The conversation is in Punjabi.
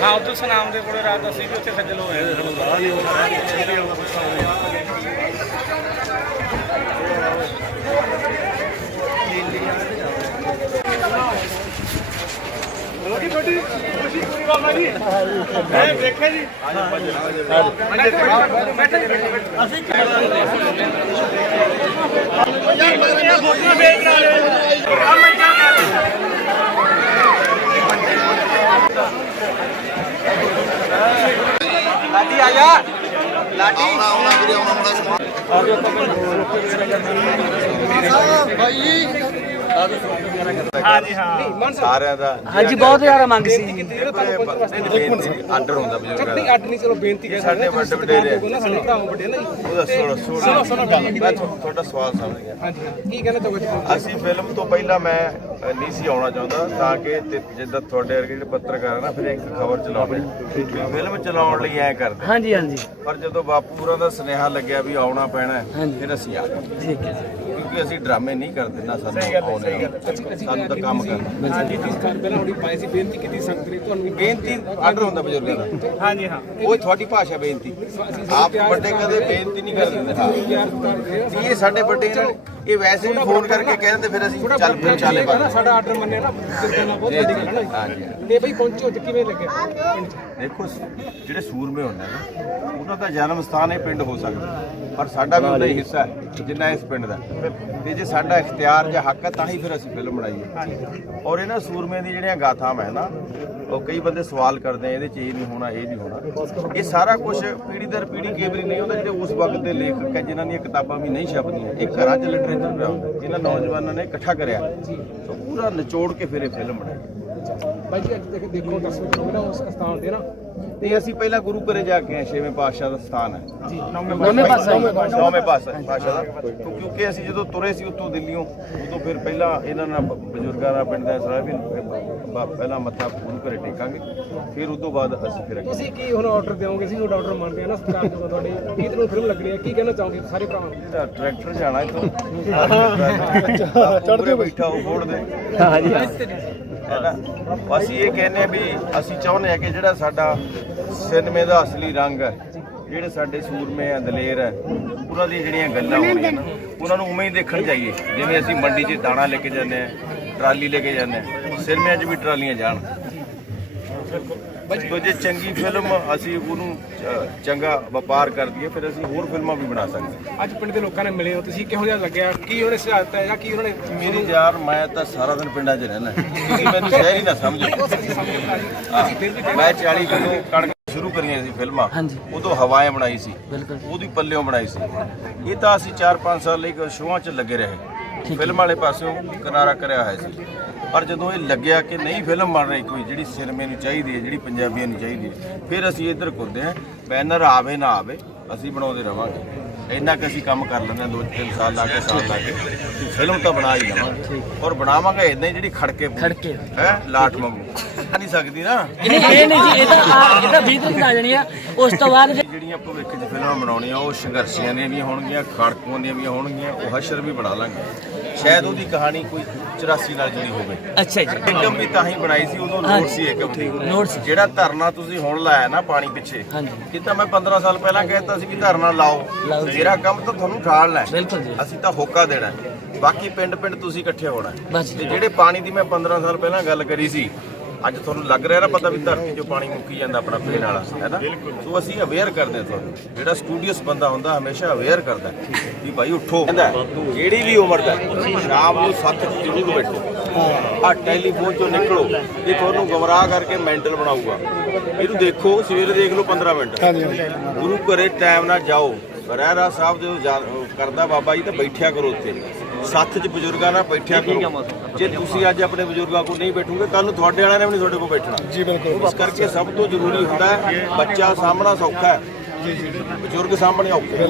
ਹਾਂ ਉਦੋਂ ਸਨਾਮ ਦੇ ਕੋਲੇ ਰਾਤ ਅਸੀਂ ਵੀ ਉੱਥੇ ਖੱਜਲ ਹੋਏ ਹਾਂ। ਸਾਨੂੰ ਰਾਹ ਨਹੀਂ ਬਾਬਾ ਜੀ। ਮੈਂ ਦੇਖਿਆ ਜੀ? ਅਸੀਂ ਯਾਰ ਮੈਂ ਫੋਟੋ ਵੇਚ ਨਾਲ ਆ ਮੈਂ ਜਾ ਲਾਡੀ ਆ ਜਾ। ਲਾਡੀ। ਆਉਣਾ ਆਉਣਾ ਵੀਰੇ ਆਉਣਾ ਮੁੰਡਾ ਸਮਾਨ। ਆ ਜਾ। ਭਾਈ ਸਾਰਿਆਂ ਦਾ ਹਾਂਜੀ ਬਹੁਤ ਜ਼ਿਆਦਾ ਮੰਗ ਸੀ। ਆਰਡਰ ਹੁੰਦਾ ਬਜ਼ੁਰਗਾਂ ਦਾ। ਅੱਡ ਨਹੀਂ ਚਲੋ ਬੇਨਤੀ ਕਰ ਸਾਡੇ ਵੱਡੇ ਵਡੇਰੇ ਨਾ। ਸਾਡੇ ਭਰਾ ਵੱਡੇ ਨਾ ਜੀ। ਉਹਦਾ ਸੁਣੋ ਸੁਣੋ। ਸੁਣੋ ਮੈਂ ਤੁਹਾ- ਤੁਹਾਡਾ ਸਵਾਲ ਸਮਝ ਗਿਆ ਹਾਂਜੀ ਹਾਂ। ਕੀ ਕਹਿਣਾ ਚਾਹੋਗੇ ਤੁਸੀਂ? ਅਸੀਂ ਫਿਲਮ ਤੋਂ ਪਹਿਲਾਂ ਮੈਂ ਅ, ਨਹੀਂ ਸੀ ਆਉਣਾ ਚਾਹੁੰਦਾ ਤਾਂ ਕਿ ਤੇ ਜਿੱਦਾਂ ਤੁਹਾਡੇ ਵਰਗੇ ਜਿਹੜੇ ਪੱਤਰਕਾਰ ਆ ਨਾ ਫਿਰ ਇੱਕ ਖਬਰ ਚਲਾਉਣੀ ਫਿਲਮ ਚਲਾਉਣ ਲਈ ਐ ਕਰਦੇ ਹਾਂਜੀ ਹਾਂਜੀ। ਪਰ ਜਦੋਂ ਬਾਪੂ ਹੋਰਾਂ ਦਾ ਸੁਨੇਹਾ ਲੱਗਿਆ ਵੀ ਆਉਣਾ ਪੈਣਾ ਹੈ। ਫਿਰ ਅਸੀਂ ਆ। ਗਏ ਠੀਕ ਹੈ ਜੀ। ਕਿਉਂਕਿ ਅਸੀਂ ਡਰਾਮੇ ਨਹੀਂ ਕਰਦੇ ਨਾ ਸਾਨੂੰ ਆਉਣੇ। ਸਾਨੂੰ ਤਾਂ ਕੰਮ ਕਰਨਾ। ਹਾਂਜੀ ਜਿਸ ਘਰ ਪਹਿਲਾਂ ਹੁਣੀ ਪਾਈ ਸੀ ਬੇਨਤੀ ਕੀਤੀ ਸੰਗਤ ਨੇ ਤੁਹਾਨੂੰ ਬੇਨਤੀ ਆਰਡਰ ਹੁੰਦਾ ਬਜ਼ੁਰਗਾਂ ਦਾ। ਹਾਂਜੀ ਹਾਂ। ਉਹ ਤੁਹਾਡੀ ਭਾਸ਼ਾ ਬੇਨਤੀ। ਆਪ ਵੱਡੇ ਕਦੇ ਬੇਨਤੀ ਨਹੀਂ ਕਰਦੇ। ਇਹ ਸਾਡੇ ਵੱਡੇ ਨੇ ਇਹ ਵੈਸੇ ਵੀ ਫੋਨ ਕਰਕੇ ਕਹਿੰਦੇ ਫਿਰ ਅਸੀਂ ਚੱਲ ਫਿਰ ਚਾਲੇ ਨਾ ਸਾਡਾ ਆਰਡਰ ਮੰਨਿਆ ਨਾ ਬਹੁਤ ਵੱਡੀ ਗੱਲ ਹੈ ਨਾ ਹਾਂਜੀ। ਜੀ। ਤੇ ਬਈ ਪਹੁੰਚੋ ਕਿਵੇਂ ਲੱਗੇ? ਪਿੰਡ 'ਚ? ਦੇਖੋ ਜਿਹੜੇ ਸੂਰਮੇ ਹੁੰਦੇ ਨੇ ਉਹਨਾਂ ਦਾ ਜਨਮ ਸਥਾਨ ਇਹ ਪਿੰਡ ਹੋ ਸਕਦਾ ਪਰ ਸਾਡਾ ਵੀ ਉਹਦਾ ਹੀ ਹਿੱਸਾ ਹੈ ਜਿੰਨਾ ਇਸ ਪਿੰਡ ਦਾ ਤੇ ਜੇ ਸਾਡਾ ਇਖਤਿਆਰ ਜਾਂ ਹੱਕ ਹੈ ਤਾਂ ਹੀ ਫਿਰ ਅਸੀਂ ਫਿਲਮ ਬਣਾਈਏ ਔਰ ਇਹਨਾਂ ਸੂਰਮਿਆਂ ਦੀ ਜਿਹੜੀਆਂ ਗਾਥਾਵਾਂ ਹੈ ਨਾ ਉਹ ਕਈ ਬੰਦੇ ਸਵਾਲ ਕਰਦੇ ਆ ਇਹਦੇ ਚ ਇਹ ਨਹੀਂ ਹੋਣਾ ਇਹ ਨਹੀਂ ਹੋਣਾ। ਇਹ ਸਾਰਾ ਕੁਝ ਪੀੜ੍ਹੀ ਦਰ ਪੀੜ੍ਹੀ ਕੇਬਰੀ ਨਹੀਂ ਹੁੰਦਾ ਜਿਹੜੇ ਉਸ ਵਕਤ ਦੇ ਲੇਖਕ ਹੈ ਜਿਨ੍ਹਾਂ ਦੀਆਂ ਕਿਤਾਬਾਂ ਵੀ ਨਹੀਂ ਛਪਦੀਆਂ ਇਹ ਘਰਾਂ 'ਚ ਲਿਟਰੇਚਰ ਪਿਆ ਇਹਨਾਂ ਨੌਜਵਾਨਾਂ ਨੇ ਇਕੱਠਾ ਕਰਿਆ। ਸੋ ਪੂਰਾ ਨਿਚੋੜ ਕੇ ਫਿਰ ਇਹ ਫਿਲਮ ਬਣਾਈ। ਬਾਈ ਜੀ, ਅੱਜ ਦੇਖੋ ਦਸਵੇਂ ਕਰੋਗੇ ਨਾ ਉਸ ਸਥਾਨ ਤੇ ਨਾ ਤੇ ਅਸੀਂ ਪਹਿਲਾਂ ਗੁਰੂ ਘਰੇ ਜਾ ਕੇ ਆਏ ਛੇਵੇਂ ਪਾਤਸ਼ਾਹ ਦਾ ਸਥਾਨ ਹੈ। ਜੀ ਨੌਵੇਂ ਪਾਤਸ਼ਾਹ। ਨੌਵੇਂ ਪਾਤਸ਼ਾਹ। ਪਾਤਸ਼ਾਹ ਦਾ। ਕਿਉਂ- ਕਿਉਂਕਿ ਅਸੀਂ ਜਦੋਂ ਤੁਰੇ ਸੀ ਉੱਥੋਂ ਦਿੱਲੀੋਂ ਉਦੋਂ ਫਿਰ ਪਹਿਲਾਂ ਇਹਨਾਂ ਨਾਲ ਬਜ਼ੁਰਗਾਂ ਦਾ ਪਿੰਡ ਦਾ ਸਲਾਹ ਵੀ ਪਹਿਲਾਂ ਮੱਥਾ ਗੁਰੂ ਘਰੇ ਟੇਕਾਂਗੇ ਫਿਰ ਉਸ ਤੋਂ ਬਾਅਦ ਅਸੀਂ ਫਿਰ ਅੱਗੇ ਤੁਸੀਂ ਕੀ ਹੁਣ ਆਰਡਰ ਦਿਓਗੇ? ਅਸੀਂ ਤੁਹਾਡਾ ਆਰਡਰ ਮੰਨਦੇ ਆ ਨਾ ਸਰਕਾਰ ਤੋਂ ਤੁਹਾਡੇ। ਕੀ ਤੁਹਾਨੂੰ ਫਿਲਮ ਲੱਗਣੀ ਹੈ? ਕੀ ਕਹਿਣਾ ਚਾਹੋਗੇ ਸਾਰੇ ਭਰਾਵਾਂ ਨੂੰ? ਤਾਂ ਟਰੈਕਟਰ ਜਾਣਾ ਇੱਥੋਂ। ਚੜਦੇ ਬੈਠਾ ਉਹ ਫੋੜ ਦੇ। ਹੈ ਨਾ। ਅਸੀਂ ਇਹ ਕਹਿੰਦੇ ਆ ਵੀ ਅਸੀਂ ਚਾਹੁੰਦੇ ਆ ਕਿ ਜਿਹੜਾ ਸਾਡਾ ਸਿਨੇਮੇ ਦਾ ਅਸਲੀ ਰੰਗ ਹੈ, ਜਿਹੜੇ ਸਾਡੇ ਸੂਰਮੇ ਆ ਦਲੇਰ ਹੈ, ਉਹਨਾਂ ਦੀਆਂ ਜਿਹੜੀਆਂ ਗੱਲਾਂ ਹੋਣੀਆਂ ਨਾ, ਉਹਨਾਂ ਨੂੰ ਉਵੇਂ ਹੀ ਦੇਖਣ ਜਾਈਏ। ਜਿਵੇਂ ਅਸੀਂ ਮੰਡੀ 'ਚ ਦਾਣਾ ਲੈ ਕੇ ਜਾਂਦੇ ਆ ਟਰਾਲੀ ਲੈ ਕੇ ਜਾਂਦੇ ਆ ਸਿਨੇਮਿਆਂ 'ਚ ਵੀ ਟਰਾਲੀਆਂ ਜਾਣ। ਜੇ ਚੰਗੀ ਫਿਲਮ ਅਸੀਂ ਉਹਨੂੰ ਅ, ਚੰਗਾ ਵਪਾਰ ਕਰ ਦਈਏ ਫਿਰ ਅਸੀਂ ਹੋਰ ਫਿਲਮਾਂ ਵੀ ਬਣਾ ਸਕਦੇ ਹਾਂ। ਅੱਜ ਪਿੰਡ ਦੇ ਲੋਕਾਂ ਨੇ ਮਿਲੇ ਹੋ ਤੁਸੀਂ ਕਿਹੋ ਜਿਹਾ ਲੱਗਿਆ? ਕੀ ਉਹਨੇ ਸੁਝਾਅ ਦਿੱਤਾ ਜਾਂ ਕੀ ਉਹਨਾਂ ਨੇ ਮੇਰੀ ਯਾਰ ਮੈਂ ਤਾਂ ਸਾਰਾ ਦਿਨ ਪਿੰਡਾਂ 'ਚ ਰਹਿਣਾ ਤੁਸੀਂ ਮੈਨੂੰ ਸ਼ਹਿਰੀ ਨਾ ਸਮਝੋ। ਹਾਂ, ਮੈਂ 40 ਕਿਲੋ ਕਣਕ ਸ਼ੁਰੂ ਕਰੀਆਂ ਸੀ ਫਿਲਮਾਂ ਹਾਂਜੀ। ਉਦੋਂ ਹਵਾएं ਬਣਾਈ ਸੀ। ਬਿਲਕੁਲ। ਉਹਦੀ ਪੱਲਿਓਂ ਬਣਾਈ ਸੀ। ਇਹ ਤਾਂ ਅਸੀਂ 4-5 ਸਾਲ ਲਈ ਸ਼ੋਆਂ 'ਚ ਲੱਗੇ ਰਹੇ। ਫਿਲਮ ਵਾਲੇ ਪਾਸਿਓਂ ਕਿਨਾਰਾ ਕਰਿਆ ਹੋਇਆ ਸੀ। ਪਰ ਜਦੋਂ ਇਹ ਲੱਗਿਆ ਕਿ ਨਹੀਂ ਫਿਲਮ ਬਣ ਰਹੀ ਕੋਈ ਜਿਹੜੀ ਸਿਨੇਮੇ ਨੂੰ ਚਾਹੀਦੀ ਹੈ ਜਿਹੜੀ ਪੰਜਾਬੀਆਂ ਨੂੰ ਚਾਹੀਦੀ ਹੈ ਫਿਰ ਅਸੀਂ ਇੱਧਰ ਕੁੱਦੇ ਆ ਬੈਨਰ ਆਵੇ ਨਾ ਆਵੇ ਅਸੀਂ ਬਣਾਉਂਦੇ ਰਵਾਂਗੇ। ਇੰਨਾ ਕਿ ਅਸੀਂ ਕੰਮ ਕਰ ਲੈਂਦੇ ਦੋ ਤਿੰਨ ਸਾਲ ਲਾ ਕੇ ਸਾਲ ਲਾ ਕੇ। ਫਿਲਮ ਤਾਂ ਬਣਾ ਹੀ ਲਵਾਂਗੇ। ਔਰ ਬਣਾਵਾਂਗੇ ਇਦਾਂ ਹੀ ਜਿਹੜੀ ਖੜਕੇ ਖੜਕੇ। ਹੈ? ਲਾਟ ਵਾਂਗੂ ਨਹੀਂ ਸਕਦੀ ਨਾ। ਇਹ ਨਹੀਂ ਜੀ ਇਹ ਤਾਂ ਇਹ ਤਾਂ 20 ਤਰੀਕ ਆ ਜਾਣੀ ਆ। ਉਸ ਤੋਂ ਬਾਅਦ ਜਿਹੜੀਆਂ ਭਵਿੱਖ 'ਚ ਫਿਲਮਾਂ ਬਣਾਉਣੀਆਂ ਉਹ ਸੰਘਰਸ਼ੀਆਂ ਦੀਆਂ ਵੀ ਹੋਣਗੀਆਂ ਖੜਕੂਆਂ ਦੀਆਂ ਵੀ ਹੋਣਗੀਆਂ ਉਹ ਹਸ਼ਰ ਵੀ ਬਣਾ ਲਾਂਗੇ। ਸ਼ਾਇਦ ਉਹਦੀ ਕਹਾਣੀ ਕੋਈ 84 ਨਾਲ ਜੁੜੀ ਹੋਵੇ। ਅੱਛਾ ਜੀ। ਏਕਮ ਵੀ ਤਾਂ ਹੀ ਬਣਾਈ ਸੀ ਉਦੋਂ ਨੋਟ ਸੀ ਏਕਮ ਦੀ ਨੋਟ ਸੀ। ਜਿਹੜਾ ਧਰਨਾ ਤੁਸੀਂ ਹੁਣ ਲਾਇਆ ਨਾ ਪਾਣੀ ਪਿੱਛੇ ਹਾਂਜੀ। ਇਹ ਤਾਂ ਮੈਂ 15 ਸਾਲ ਪਹਿਲਾਂ ਕਹਿਤਾ ਸੀ ਵੀ ਧਰਨਾ ਲਾਓ। ਮੇਰਾ ਕੰਮ ਤਾਂ ਤੁਹਾਨੂੰ ਠਾਲਣਾ ਹੈ ਬਿਲਕੁਲ ਜੀ। ਅਸੀਂ ਤਾਂ ਹੋਕਾ ਦੇਣਾ। ਬਾਕੀ ਪਿੰਡ ਪਿੰਡ ਤੁਸੀਂ ਇਕੱਠੇ ਹੋਣਾ। ਤੇ ਜਿਹੜੇ ਪਾਣੀ ਦੀ ਮੈਂ 15 ਸਾਲ ਪਹਿਲਾਂ ਗੱਲ ਕਰੀ ਸੀ ਅੱਜ ਤੁਹਾਨੂੰ ਲੱਗ ਰਿਹਾ ਨਾ ਪਤਾ ਵੀ ਧਰਤੀ 'ਚੋਂ ਪਾਣੀ ਮੁੱਕੀ ਜਾਂਦਾ ਆਪਣਾ ਪੀਣ ਵਾਲਾ ਹੈ ਨਾ? ਸੋ ਅਸੀਂ ਅਵੇਅਰ ਕਰਦੇ ਹਾਂ ਤੁਹਾਨੂੰ ਜਿਹੜਾ ਸਟੂਡੀਅਸ ਬੰਦਾ ਹੁੰਦਾ ਹਮੇਸ਼ਾ ਅਵੇਅਰ ਕਰਦਾ ਵੀ ਭਾਈ ਉੱਠੋ ਕਹਿੰਦਾ ਜਿਹੜੀ ਵੀ ਉਮਰ ਦਾ ਸ਼ਾਮ ਨੂੰ 7 ਵਜੇ ਜ਼ਰੂਰ ਬੈਠੋ। ਆ ਟੈਲੀਫੋਨ ਚੋਂ ਨਿਕਲੋ ਇਹ ਤੁਹਾਨੂੰ ਗਮਰਾਹ ਕਰਕੇ ਮੈਂਟਲ ਬਣਾਊਗਾ। ਇਹਨੂੰ ਦੇਖੋ ਸਵੇਰੇ ਦੇਖ ਲਓ 15 ਮਿੰਟ। ਗੁਰੂ ਘਰੇ ਟਾਈਮ ਨਾਲ ਜਾਓ। ਰਹਿਰਾ ਸਾਹਿਬ ਜਾ- ਕਰਦਾ ਬਾਬਾ ਜੀ ਤਾਂ ਬੈਠਿਆ ਕਰੋ ਉੱਥੇ। ਸੱਥ 'ਚ ਬਜ਼ੁਰਗਾਂ ਨਾਲ ਬੈਠਿਆ ਕਰੋ। ਜੇ। ਤੁਸੀਂ ਅੱਜ ਆਪਣੇ ਬਜ਼ੁਰਗਾਂ ਕੋਲ ਨਹੀਂ ਬੈਠੋਗੇ ਕੱਲ ਨੂੰ ਤੁਹਾਡੇ ਵਾਲਿਆਂ ਨੇ ਵੀ ਨਹੀਂ ਤੁਹਾਡੇ ਕੋਲ ਬੈਠਣਾ। ਜੀ ਬਿਲਕੁਲ। ਇਸ ਕਰਕੇ ਸਭ ਤੋਂ ਜ਼ਰੂਰੀ ਹੁੰਦਾ ਹੈ ਬੱਚਾ ਸਾਹਮਣਾ ਸੌਖਾ ਹੈ। ਬਜ਼ੁਰਗ ਸਾਹਮਣੇ ਔਖਾ। ਹੈ